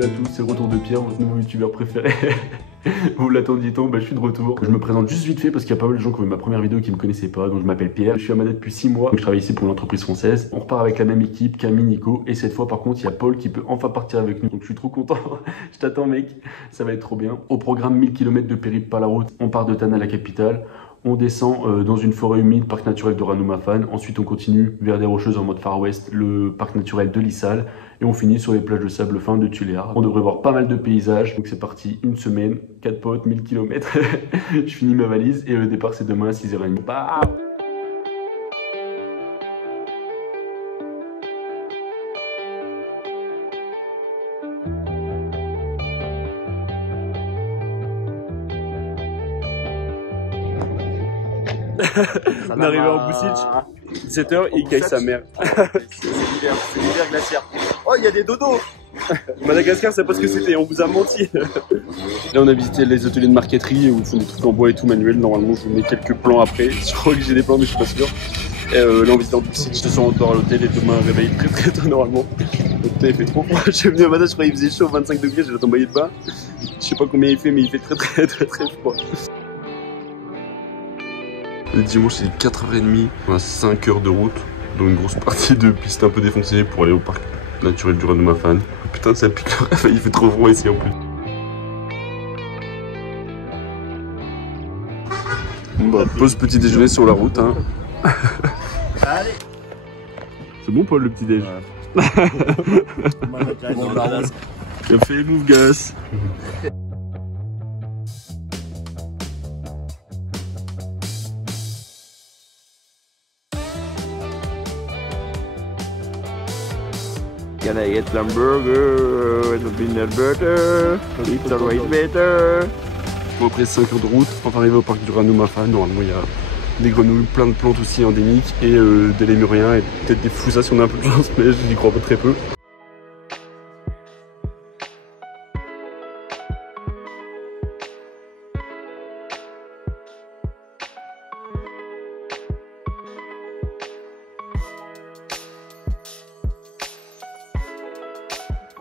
Salut à tous, c'est le retour de Pierre, votre nouveau youtubeur préféré. Vous l'attendiez tant, je suis de retour. Je me présente juste vite fait parce qu'il y a pas mal de gens qui ont vu ma première vidéo qui me connaissaient pas. Donc je m'appelle Pierre, je suis à Madrid depuis 6 mois. Donc je travaille ici pour une entreprise française. On repart avec la même équipe, Camille, Nico. Et cette fois par contre il y a Paul qui peut enfin partir avec nous. Donc je suis trop content. Je t'attends mec, ça va être trop bien. Au programme 1000 km de périple par la route. On part de Tana, la capitale. On descend dans une forêt humide, parc naturel de Ranumafan. Ensuite, on continue vers des rocheuses en mode Far West, le parc naturel de Lissal. Et on finit sur les plages de sable fin de Tuléar. On devrait voir pas mal de paysages. Donc c'est parti, une semaine, 4 potes, 1000 km. Je finis ma valise et le départ c'est demain à 6h30. Bah on est arrivé en Boussitch, 17h et il caille sa mère. C'est l'hiver glaciaire. Oh, il y a des dodos. Madagascar, c'est pas ce que c'était, on vous a menti. Là, on a visité les ateliers de marqueterie où ils font des trucs en bois et tout manuel. Normalement, je vous mets quelques plans après. Je crois que j'ai des plans, mais je suis pas sûr. Et là, on visite en Boussitch, ce soir on dort à l'hôtel et demain réveillé très tôt normalement. L'hôtel il fait trop froid. Je suis venu à Madrid, je croyais qu'il faisait chaud, 25 degrés, j'ai tombé de bas. Je sais pas combien il fait, mais il fait très froid. Le dimanche c'est 4h30, on a 5 heures de route, donc une grosse partie de piste un peu défoncée pour aller au parc naturel du Ranumafan. Putain ça pique le réveil, il fait trop froid ici en plus. Bon bah pause petit déjeuner sur la route hein. Allez. C'est bon Paul le petit déj. Il a fait les move gas. Can I get some burger with a peanut butter? It's always better. Bon après 5 heures de route, on va arriver au parc du Ranumafan. Normalement il y a des grenouilles, plein de plantes aussi endémiques et des lémuriens et peut-être des fousas si on a un peu de chance, mais je n'y crois pas très peu.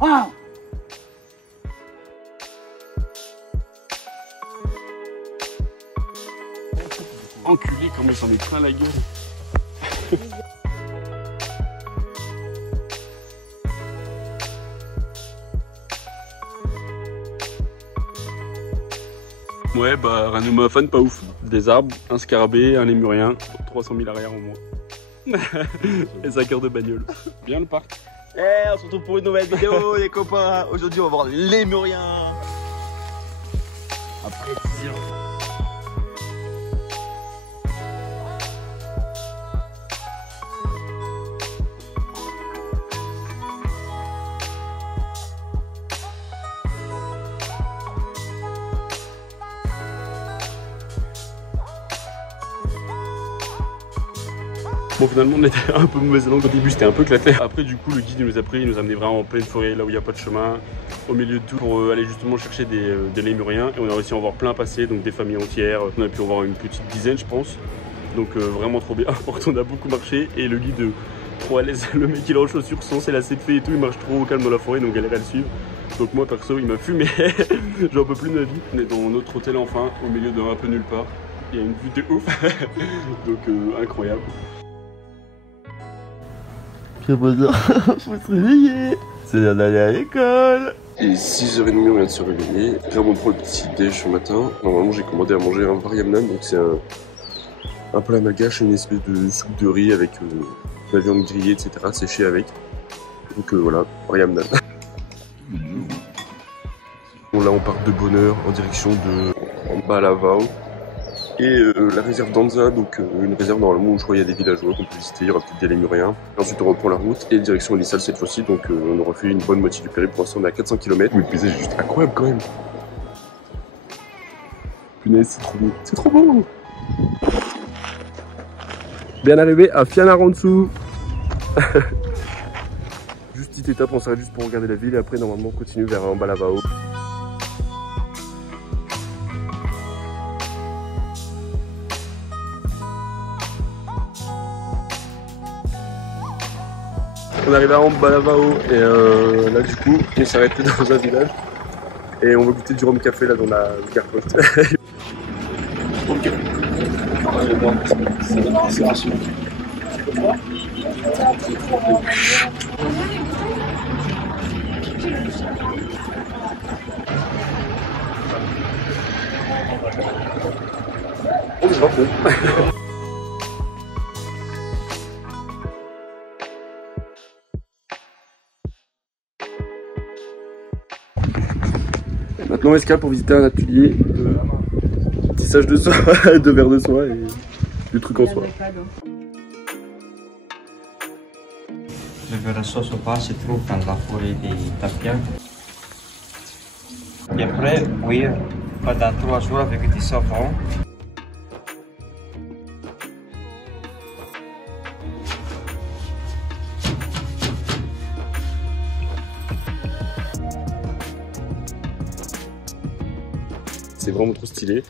Wow. Enculé comme il s'en est plein la gueule. Ouais bah Ranumafan pas ouf. Des arbres, un scarabée, un lémurien, 300 000 arrière au moins. Et 5 heures de bagnole. Bien le parc. On se retrouve pour une nouvelle vidéo les copains. Aujourd'hui on va voir les lémuriens. Après 10 ans. Bon finalement on était un peu mauvaise langue au début, c'était un peu éclaté. Après du coup le guide il nous a pris, il nous a amené vraiment en pleine forêt, là où il n'y a pas de chemin, au milieu de tout, pour aller justement chercher des lémuriens. Et on a réussi à en voir plein passer, donc des familles entières. On a pu en voir une petite dizaine je pense. Donc vraiment trop bien. On a beaucoup marché et le guide trop à l'aise. Le mec il est en chaussures sans, c'est lacet de fait et tout, il marche trop au calme dans la forêt donc galère à le suivre. Donc moi perso il m'a fumé, j'en peux plus de ma vie. On est dans notre hôtel enfin, au milieu d'un peu nulle part. Il y a une vue de ouf, donc incroyable. Je peux dire, faut se réveiller. C'est l'heure d'aller à l'école. Il est 6h30, on vient de se réveiller. Là on prend le petit déj ce matin. Normalement j'ai commandé à manger un variamnan, donc c'est un plat malgache, une espèce de soupe de riz avec de la viande grillée, etc. séchée avec. Donc voilà, variamnan. Bon là on part de bonne heure en direction de Balavao. Et la réserve d'Anza, donc une réserve normalement où je crois il y a des villageois qu'on peut visiter, il y aura peut-être des lémuriens. Ensuite on reprend la route et direction Lissal cette fois-ci, donc on aura fait une bonne moitié du périple. Pour l'instant on est à 400 km, mais le paysage est juste incroyable quand même. Punaise, c'est trop beau, c'est trop beau. Bien arrivé à Fianarantsoa. Juste petite étape, on s'arrête juste pour regarder la ville et après normalement on continue vers Balavao. On arrive à Ambalavao et là du coup on s'est arrêté dans un village et on va goûter du rhum café là dans la gare poste. Ok. C'est rassurant. Oh, c'est pas con. Maintenant, escale pour visiter un atelier de tissage de soie, de verre de soie et du truc en soie. Le verre de soie sauvage se trouve dans la forêt des Tapias. Et après, oui, pendant 3 jours avec du savon. C'est vraiment trop stylé.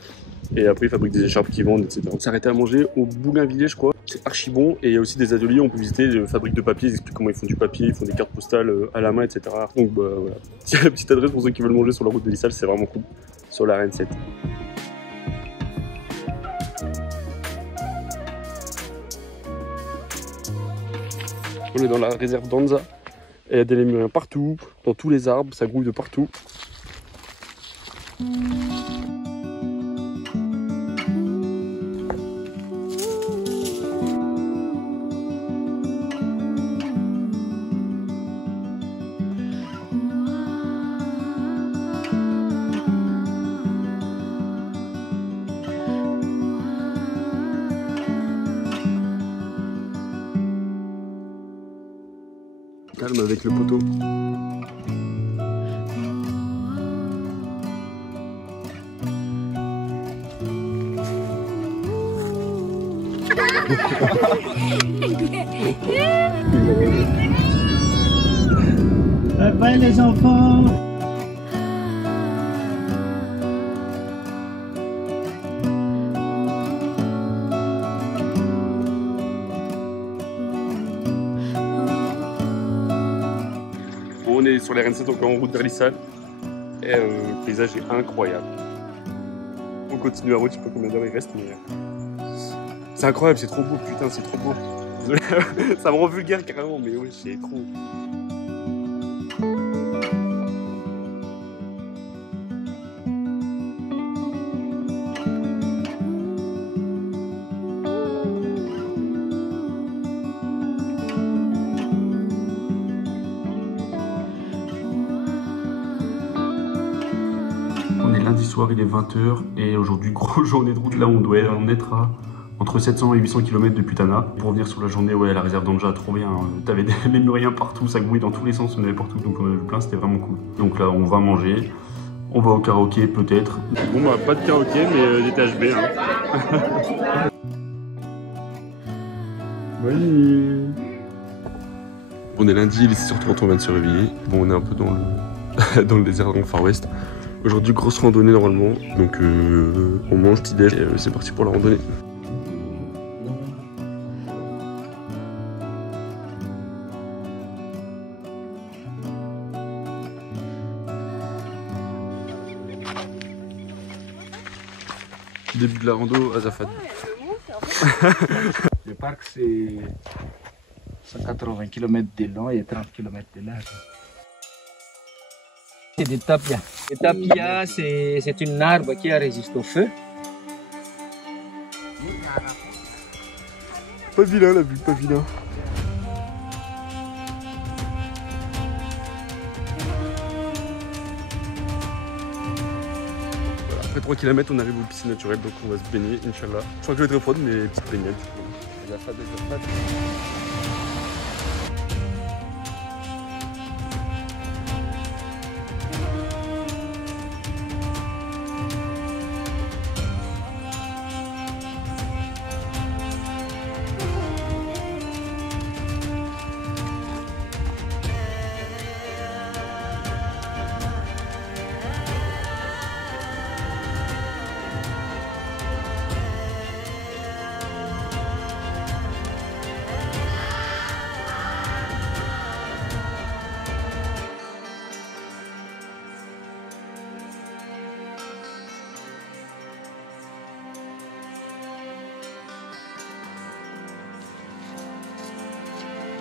Et après, ils fabriquent des écharpes qui vendent, etc. On s'est arrêté à manger au Bougainvilliers, je crois. C'est archi bon. Et il y a aussi des ateliers où on peut visiter des fabriques de papier. Ils expliquent comment ils font du papier, ils font des cartes postales à la main, etc. Donc, bah voilà. Petite adresse pour ceux qui veulent manger sur la route de Lissal, c'est vraiment cool. Sur la RN7. On est dans la réserve d'Anza. Et il y a des lémuriens partout, dans tous les arbres, ça grouille de partout. Calme avec le poteau. Bye bye les enfants. On est sur les RN7 encore en route vers Lissal et le paysage est incroyable. On continue la route, je sais pas combien d'heures il reste, mais c'est incroyable, c'est trop beau, putain, c'est trop beau. Désolé, ça me rend vulgaire carrément, mais oui, c'est trop. On est lundi soir, il est 20h et aujourd'hui, grosse journée de route. Là, on doit en être à entre 700 et 800 km de Putana. Pour revenir sur la journée, ouais, la réserve d'Anja, trop bien. T'avais des lémuriens partout, ça grouillait dans tous les sens, on avait partout, donc on avait vu plein, c'était vraiment cool. Donc là, on va manger, on va au karaoké peut-être. Bon, bah, pas de karaoké, mais des THB. Hein. Bonne nuit. On est lundi, il est 6h30, on vient de se réveiller. Bon, on est un peu dans le, dans le désert, dans le Far West. Aujourd'hui, grosse randonnée normalement, donc on mange petit déj et c'est parti pour la randonnée. Début de la rando, Azafat. Le parc c'est 180 km de long et 30 km de large. C'est des tapias. Les tapias, c'est une arbre qui résiste au feu. Pas vilain la vue, pas vilain. Voilà, après 3 km, on arrive aux piscines naturelles, donc on va se baigner, Inch'Allah. Je crois que je vais être froide, mais petite baignade. Azafat.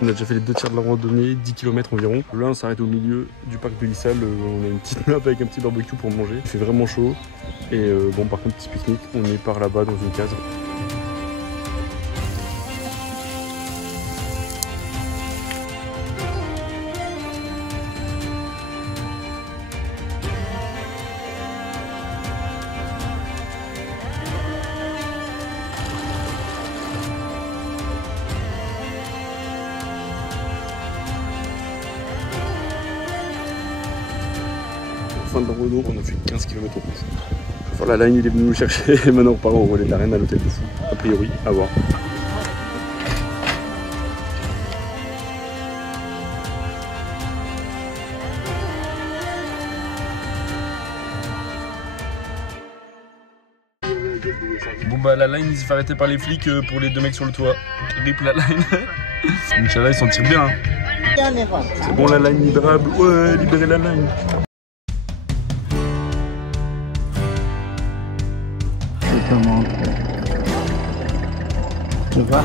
On a déjà fait les 2 tiers de la randonnée, 10 km environ. Là on s'arrête au milieu du parc de Lissal, on a une petite nappe avec un petit barbecue pour manger. Il fait vraiment chaud et bon par contre petit pique-nique, on est par là-bas dans une case. Fin de la Renault, on a fait 15 km en plus. Enfin, la line il est venu nous chercher et maintenant on repart au relais de la Reine à l'hôtel de fou. A priori, à voir. Bon bah la line il s'est fait arrêter par les flics pour les 2 mecs sur le toit. Rip la line. Inch'Allah ils s'en tirent bien. Hein. C'est bon la line libérable, ouais libérez la line. Comment tu vois?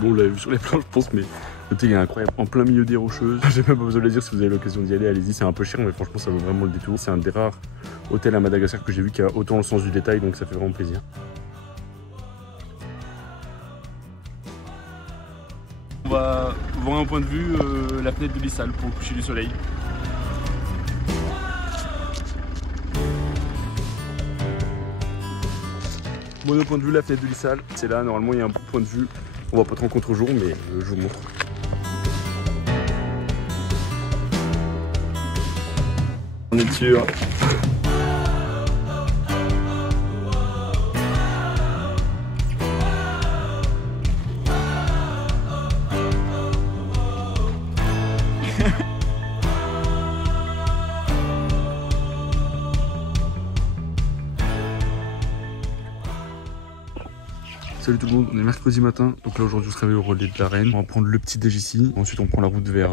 Bon, on l'a vu sur les plans, je pense, mais le il est incroyable. En plein milieu des rocheuses. J'ai même pas besoin de le dire, si vous avez l'occasion d'y aller, allez-y. C'est un peu cher, mais franchement, ça vaut vraiment le détour. C'est un des rares hôtels à Madagascar que j'ai vu qui a autant le sens du détail, donc ça fait vraiment plaisir. On va voir un point de vue, la fenêtre de Lissal pour le coucher du soleil. Bon, au point de vue, la fenêtre de Lissal, c'est là, normalement il y a un bon point de vue. On va pas trop en contre-jour, mais je vous montre. On est sûr. Salut tout le monde, on est mercredi matin, donc là aujourd'hui on se réveille au relais de la Reine. On va prendre le petit déj ici, ensuite on prend la route vers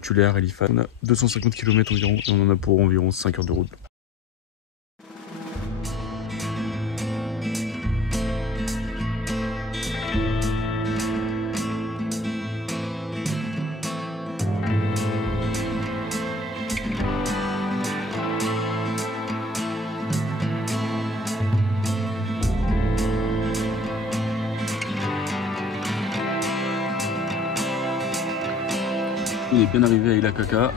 Tuléar et Lifat. On a 250 km environ et on en a pour environ 5 heures de route. On est bien arrivé à Ilakaka,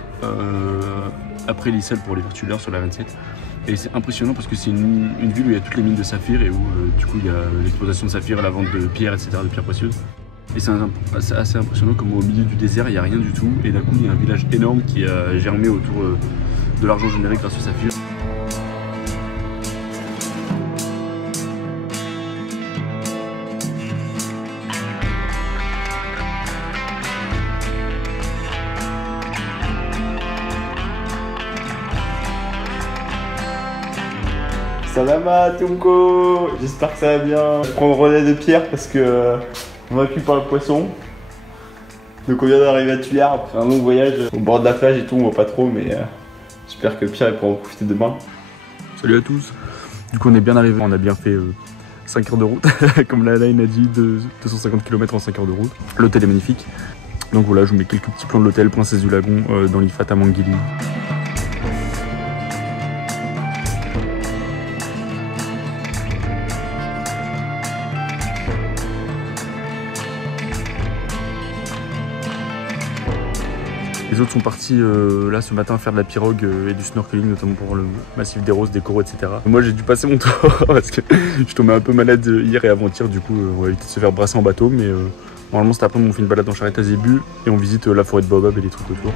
après Lissal pour les vers Tuléar sur la 27. Et c'est impressionnant parce que c'est une ville où il y a toutes les mines de saphir et où du coup il y a l'exploitation de saphir, la vente de pierres, etc., de pierres précieuses. Et c'est assez impressionnant comme au milieu du désert il n'y a rien du tout et d'un coup il y a un village énorme qui a germé autour de l'argent généré grâce au saphir. Salama Tumko, j'espère que ça va bien. Je prends le relais de Pierre parce que on va plus par le poisson. Donc on vient d'arriver à Tuléar après un long voyage au bord de la plage et tout, on voit pas trop mais j'espère que Pierre il pourra en profiter demain. Salut à tous. Du coup on est bien arrivé, on a bien fait 5 heures de route, comme la line a dit, de 250 km en 5 heures de route. L'hôtel est magnifique. Donc voilà, je vous mets quelques petits plans de l'hôtel Princesse du Lagon dans l'Ifat à Manguilly. Les autres sont partis là ce matin faire de la pirogue et du snorkeling, notamment pour le massif des Roses, des coraux, etc. Moi j'ai dû passer mon tour parce que je tombais un peu malade hier et avant-hier, du coup on va éviter de se faire brasser en bateau, mais normalement cet après-midi on fait une balade en charrette à Zébu et on visite la forêt de Baobab et les trucs autour.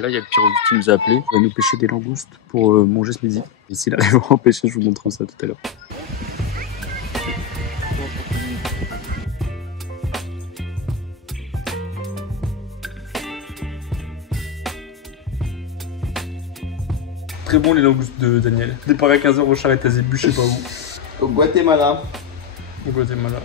Là, il y a le Pyrogus qui nous a appelé. Il va nous pêcher des langoustes pour manger ce midi. Et s'il arrive à en pêcher, je vous montre ça tout à l'heure. Très bon les langoustes de Daniel. Départ à 15h au Charrette à Zébu, je sais pas où. Au Guatemala. Au Guatemala.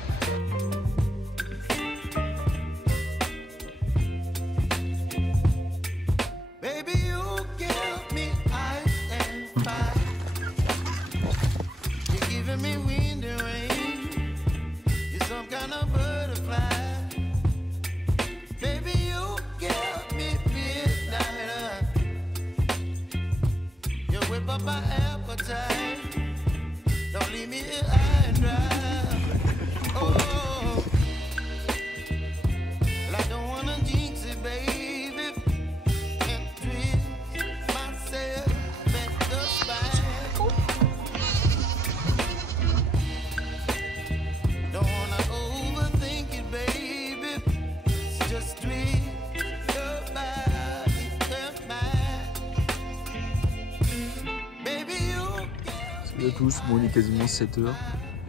Salut à tous, bon il est quasiment 7h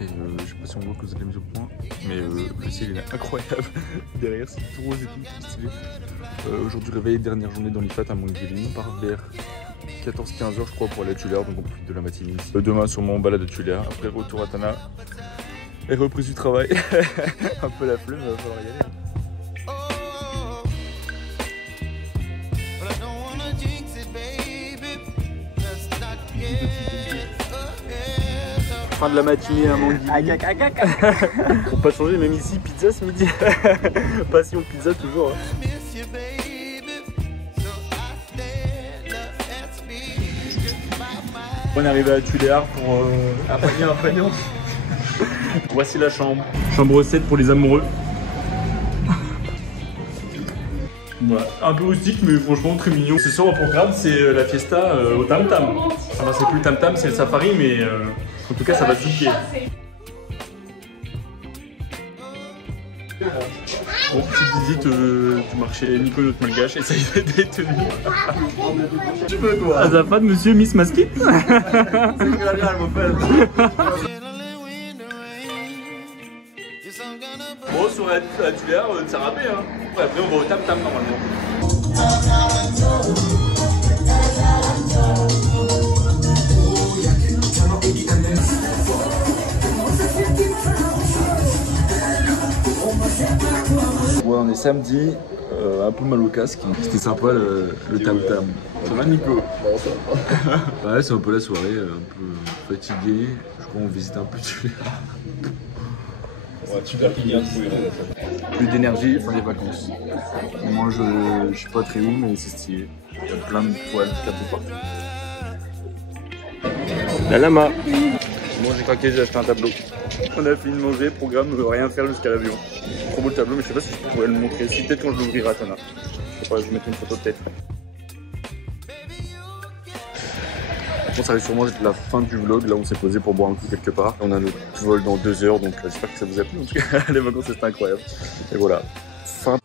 et je sais pas si on voit que vous êtes la mise au point, mais le ciel il est incroyable derrière, c'est tout rose et tout stylé. Aujourd'hui réveil, dernière journée dans l'IFAT à Manguéline, on part vers 14-15h je crois pour aller à Tullard, donc on profite de la matinée. Demain sûrement on balade à Tullard, après retour à Tana et reprise du travail. Un peu la flemme, il va falloir y aller. Fin de la matinée à Manguéline. Pour pas changer, même ici, pizza ce midi. Passion pizza toujours. On est arrivé à Tullard pour un pagnon. Voici la chambre. Chambre 7 pour les amoureux. Voilà. Un peu rustique mais franchement très mignon. Ce soir au programme c'est la fiesta au Tam Tam. Enfin, c'est plus le Tam Tam, c'est le safari mais en tout cas ça va se piquer. Bon, petite visite du marché Nico notre malgache, essaye d'être tenu. Tu veux quoi? Azafat, monsieur Miss Masquette. C'est incroyable mon frère. Bon, sur la Tullard, ça rappelle hein. Ouais, après on va au Tam Tam normalement. Ouais, on est samedi, un peu mal au casque. C'était sympa le Tam Tam. Ça va Nico? Ouais, c'est un peu la soirée, un peu fatigué. Je crois qu'on visite un peu Tullard. Ouais, super bien. Plus d'énergie, fin des vacances. Moi je suis pas très haut mais c'est stylé. Il y a plein de poils qui tapent partout. La lama. Bon j'ai craqué, j'ai acheté un tableau. On a fini de manger, programme rien faire jusqu'à l'avion. Trop beau le tableau mais je sais pas si je pourrais le montrer. Si peut-être quand je l'ouvrirai à Tana. Je sais pas, je vais mettre une photo peut-être. Bon, ça va sûrement être la fin du vlog, là on s'est posé pour boire un coup quelque part. On a notre vol dans 2 heures donc j'espère que ça vous a plu. En tout cas les vacances c'était incroyable. Et voilà, fin.